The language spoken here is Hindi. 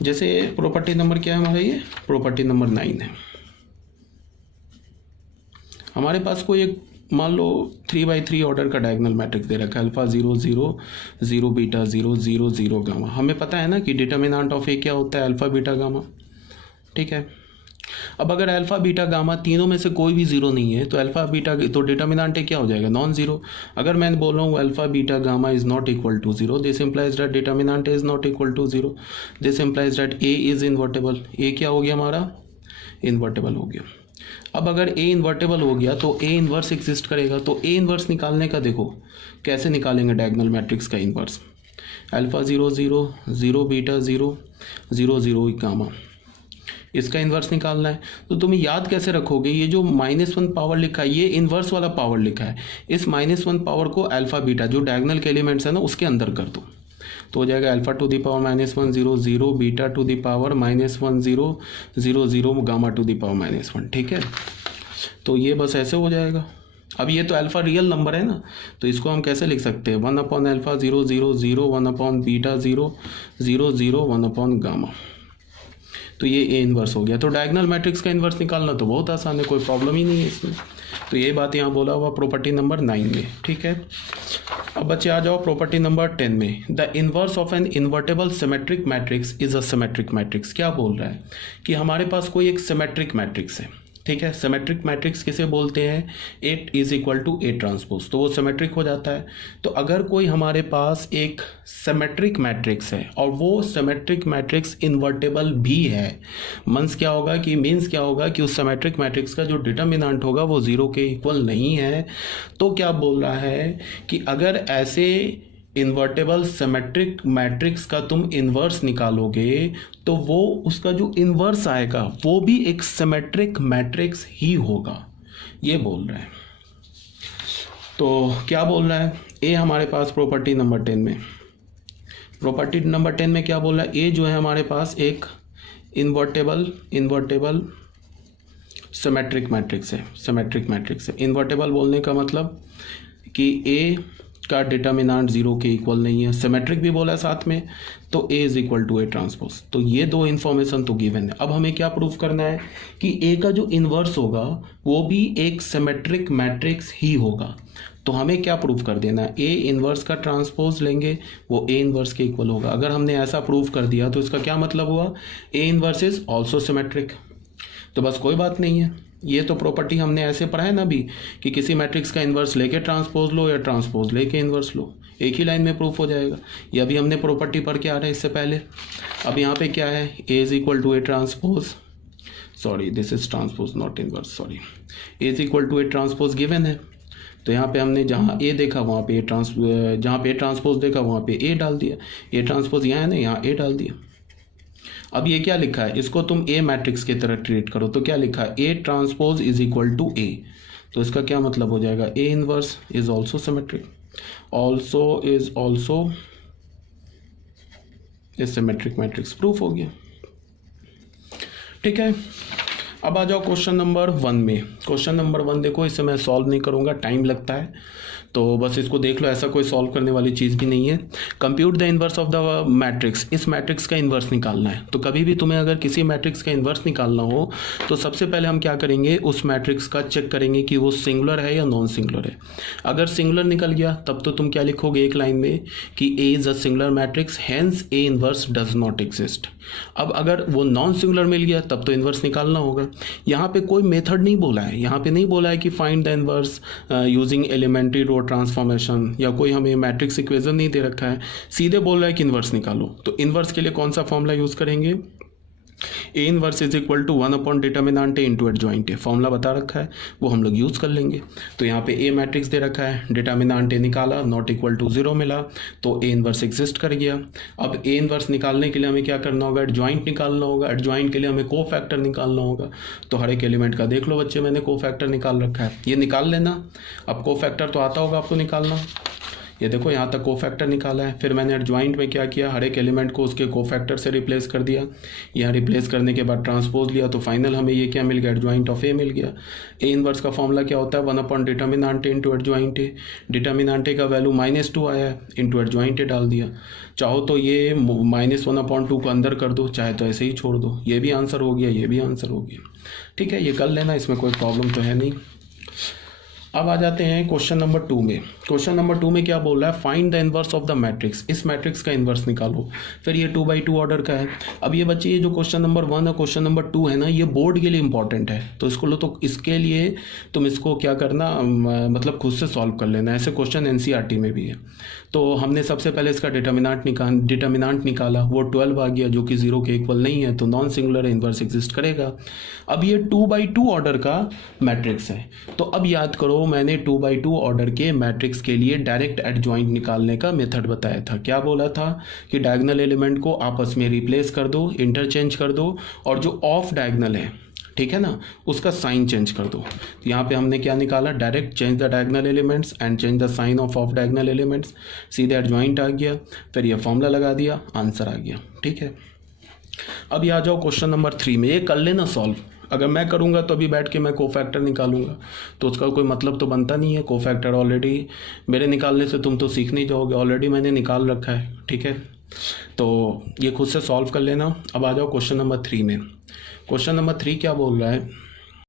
जैसे प्रॉपर्टी नंबर क्या है हमारा, ये प्रॉपर्टी नंबर 9 है। हमारे पास कोई एक मान लो 3x3 ऑर्डर का डायगोनल मैट्रिक्स दे रखा है, अल्फा 0 0 0 बीटा 0 0 0 गामा। हमें पता है ना कि डिटर्मिनेंट ऑफ ए क्या होता है, अल्फा बीटा गामा। ठीक है, अब अगर अल्फा बीटा गामा तीनों में से कोई भी जीरो नहीं है तो अल्फा बीटा तो डिटर्मिनेंट ए क्या हो जाएगा, नॉन जीरो। अगर मैं बोल रहा हूँ alpha beta gamma is not equal to zero, this implies that determinant A is not equal to zero, this implies that A is invertible. A क्या हो गया हमारा, इन्वर्टेबल हो गया। अब अगर ए इन्वर्टेबल हो गया तो ए इन्वर्स एग्जिस्ट करेगा। तो ए इन्वर्स निकालने का देखो कैसे निकालेंगे डायगोनल मैट्रिक्स का इन्वर्स, अल्फा 0 0 0 बीटा 0 0 0 गामा, इसका इन्वर्स निकालना है। तो तुम याद कैसे रखोगे, ये जो -1 पावर लिखा है ये इन्वर्स वाला पावर लिखा है, इस -1 पावर को अल्फा बीटा जो डायगोनल के एलिमेंट्स है ना उसके अंदर कर दो, तो हो जाएगा alpha two the power -1 0 0 beta two the power -1 0 0 0 gamma two the power -1। ठीक है, तो ये बस ऐसे हो जाएगा। अब ये तो अल्फा रियल नंबर है ना, तो इसको हम कैसे लिख सकते हैं, 1/अल्फा 0 0 0 1/बीटा 0 0 0 1/गामा। तो ये ए इन्वर्स हो गया। तो डायगोनल मैट्रिक्स का इन्वर्स निकालना तो बहुत आसान है, कोई प्रॉब्लम ही नहीं है इसमें। तो ये बात यहाँ बोला हुआ प्रॉपर्टी नंबर 9 में। ठीक है, अब बच्चे आ जाओ प्रॉपर्टी नंबर 10 में। The inverse of an invertible symmetric matrix is a symmetric matrix. क्या बोल रहा है कि हमारे पास कोई एक सिमेट्रिक मैट्रिक्स है। ठीक है, सिमेट्रिक मैट्रिक्स किसे बोलते हैं, at is equal to A transpose, तो वो सिमेट्रिक हो जाता है। तो अगर कोई हमारे पास एक सिमेट्रिक मैट्रिक्स है और वो सिमेट्रिक मैट्रिक्स इन्वर्टेबल भी है, मीन्स क्या होगा कि उस सिमेट्रिक मैट्रिक्स का जो डिटर्मिनेंट होगा वो 0 के इक्वल नहीं है। तो क्या बोल रहा है कि अगर ऐसे इन्वर्टेबल सिमेट्रिक मैट्रिक्स का तुम इन्वर्स निकालोगे तो वो उसका जो इन्वर्स आएगा वो भी एक सिमेट्रिक मैट्रिक्स ही होगा, ये बोल रहा है। तो क्या बोल रहा है, ए हमारे पास प्रॉपर्टी नंबर 10 में, प्रॉपर्टी नंबर 10 में क्या बोल रहा है, ए जो है हमारे पास एक इन्वर्टेबल सिमेट्रिक मैट्रिक्स है। सिमेट्रिक मैट्रिक्स है, इन्वर्टेबल बोलने का मतलब कि ए का डिटर्मिनेंट 0 के इक्वल नहीं है, सिमेट्रिक भी बोला है साथ में, तो A is equal to A transpose. तो ये दो इन्फॉर्मेशन तो गिवन है। अब हमें क्या प्रूफ करना है कि ए का जो इन्वर्स होगा वो भी एक सिमेट्रिक मैट्रिक्स ही होगा। तो हमें क्या प्रूफ कर देना है, ए इन्वर्स का ट्रांसपोज लेंगे वो ए इन्वर्स के इक्वल होगा। अगर हमने ऐसा प्रूफ कर दिया तो इसका क्या मतलब हुआ, A inverse is also symmetric. तो बस कोई बात नहीं है, ये तो प्रॉपर्टी हमने ऐसे पढ़ा है ना अभी कि किसी मैट्रिक्स का इन्वर्स लेके ट्रांसपोज लो या ट्रांसपोज लेके इन्वर्स लो, एक ही लाइन में प्रूफ हो जाएगा। ये अभी हमने प्रॉपर्टी पढ़ के आ रहे हैं इससे पहले। अब यहाँ पे क्या है, A is equal to A transpose, sorry this is transpose not inverse, sorry, A is equal to A transpose given है। तो यहाँ पे हमने जहाँ ए देखा वहाँ पे जहाँ पे ए ट्रांसपोज देखा वहाँ पे ए डाल दिया, ए ट्रांसपोज यहाँ है ना, यहाँ ए डाल दिया। अब ये क्या लिखा है, इसको तुम ए मैट्रिक्स की तरह ट्रीट करो, तो क्या लिखा है, A transpose is equal to A. तो इसका क्या मतलब हो जाएगा, A inverse is also symmetric, also is also A symmetric matrix, proof हो गया। ठीक है, अब आ जाओ क्वेश्चन नंबर 1 में। क्वेश्चन नंबर 1 देखो, इसे मैं सॉल्व नहीं करूँगा, टाइम लगता है, तो बस इसको देख लो, ऐसा कोई सॉल्व करने वाली चीज़ भी नहीं है। Compute the inverse of the matrix, इस मैट्रिक्स का इन्वर्स निकालना है। तो कभी भी तुम्हें अगर किसी मैट्रिक्स का इन्वर्स निकालना हो तो सबसे पहले हम क्या करेंगे, उस मैट्रिक्स का चेक करेंगे कि वो सिंगुलर है या नॉन सिंगुलर है। अगर सिंगुलर निकल गया तब तो तुम क्या लिखोगे एक लाइन में कि A is a singular matrix, hence A inverse does not exist. अब अगर वो नॉन सिंगुलर मिल गया तब तो इन्वर्स निकालना होगा। यहाँ पे कोई मेथड नहीं बोला है, यहाँ पे नहीं बोला है कि find the inverse using elementary row transformation, या कोई हमें मैट्रिक्स इक्वेशन नहीं दे रखा है, सीधे बोल रहा है कि इन्वर्स निकालो। तो इन्वर्स के लिए कौन सा फॉर्मूला यूज करेंगे, A inverse is equal to 1 upon determinant A into adjoint A, formula बता रखा है वो हम लोग यूज़ कर लेंगे। तो यहाँ पे ए मैट्रिक्स दे रखा है, डिटर्मिनेंट ए निकाला, नॉट इक्वल टू 0 मिला, तो ए इनवर्स एग्जिस्ट कर गया। अब ए इनवर्स निकालने के लिए हमें क्या करना होगा, एडजॉइंट निकालना होगा। एडजॉइंट के लिए हमें को फैक्टर निकालना होगा। तो हर एक एलिमेंट का देख लो बच्चे, मैंने को फैक्टर निकाल रखा है, ये निकाल लेना। अब को फैक्टर तो आता होगा आपको निकालना, ये देखो यहाँ तक कोफैक्टर निकाला है, फिर मैंने एडजॉइंट में क्या किया, हर एक एलिमेंट को उसके कोफैक्टर से रिप्लेस कर दिया। यहाँ रिप्लेस करने के बाद ट्रांसपोज लिया, तो फाइनल हमें ये क्या मिल गया, एडजॉइंट ऑफ ए मिल गया। ए इनवर्स का फॉर्मूला क्या होता है, 1 upon determinant A into adjoint A. Determinant A का वैल्यू -2 आया है, इंटू एडजॉइंट ए डाल दिया। चाहो तो ये -1 अपॉन 2 को अंदर कर दो, चाहे तो ऐसे ही छोड़ दो। ये भी आंसर हो गया, ये भी आंसर हो गया। ठीक है, ये कर लेना, इसमें कोई प्रॉब्लम तो है नहीं। अब आ जाते हैं क्वेश्चन नंबर 2 में। क्वेश्चन नंबर 2 में क्या बोल रहा है, find the inverse of the matrix. इस मैट्रिक्स का इनवर्स निकालो। फिर ये 2x2 ऑर्डर का है। अब ये बच्चे, ये जो क्वेश्चन नंबर 1 और क्वेश्चन नंबर 2 है ना, ये बोर्ड के लिए इंपॉर्टेंट है, तो इसको लो, तो इसके लिए तुम इसको क्या करना, मतलब खुद से सॉल्व कर लेना। ऐसे क्वेश्चन एनसीईआरटी में भी है। तो हमने सबसे पहले इसका डिटर्मिनांट निकाला, वो 12 आ गया, जो कि 0 के इक्वल नहीं है, तो नॉन सिंगुलर इनवर्स एग्जिस्ट करेगा। अब ये 2x2 ऑर्डर का मैट्रिक्स है, तो अब याद करो मैंने 2x2 ऑर्डर के मैट्रिक्स के लिए डायरेक्ट एडजॉइंट निकालने का मेथड बताया था। क्या बोला था कि डायगोनल एलिमेंट को आपस में रिप्लेस कर दो, इंटरचेंज कर दो, और जो ऑफ डायगोनल है, ठीक है ना, उसका साइन चेंज कर दो। यहाँ पे हमने क्या निकाला, direct change the diagonal elements and change the sign of diagonal elements, सीधे एडजॉइंट आ गया, फिर ये फॉर्मूला लगा दिया, आंसर आ गया। ठीक है, अब ये आ जाओ क्वेश्चन नंबर 3 में। ये कर लेना सॉल्व। अगर मैं करूँगा तो अभी बैठ के मैं कोफैक्टर निकालूंगा, तो उसका कोई मतलब तो बनता नहीं है। कोफैक्टर ऑलरेडी मेरे निकालने से तुम तो सीख नहीं जाओगे, ऑलरेडी मैंने निकाल रखा है। ठीक है, तो ये खुद से सॉल्व कर लेना। अब आ जाओ क्वेश्चन नंबर 3 में। क्वेश्चन नंबर 3 क्या बोल रहा है,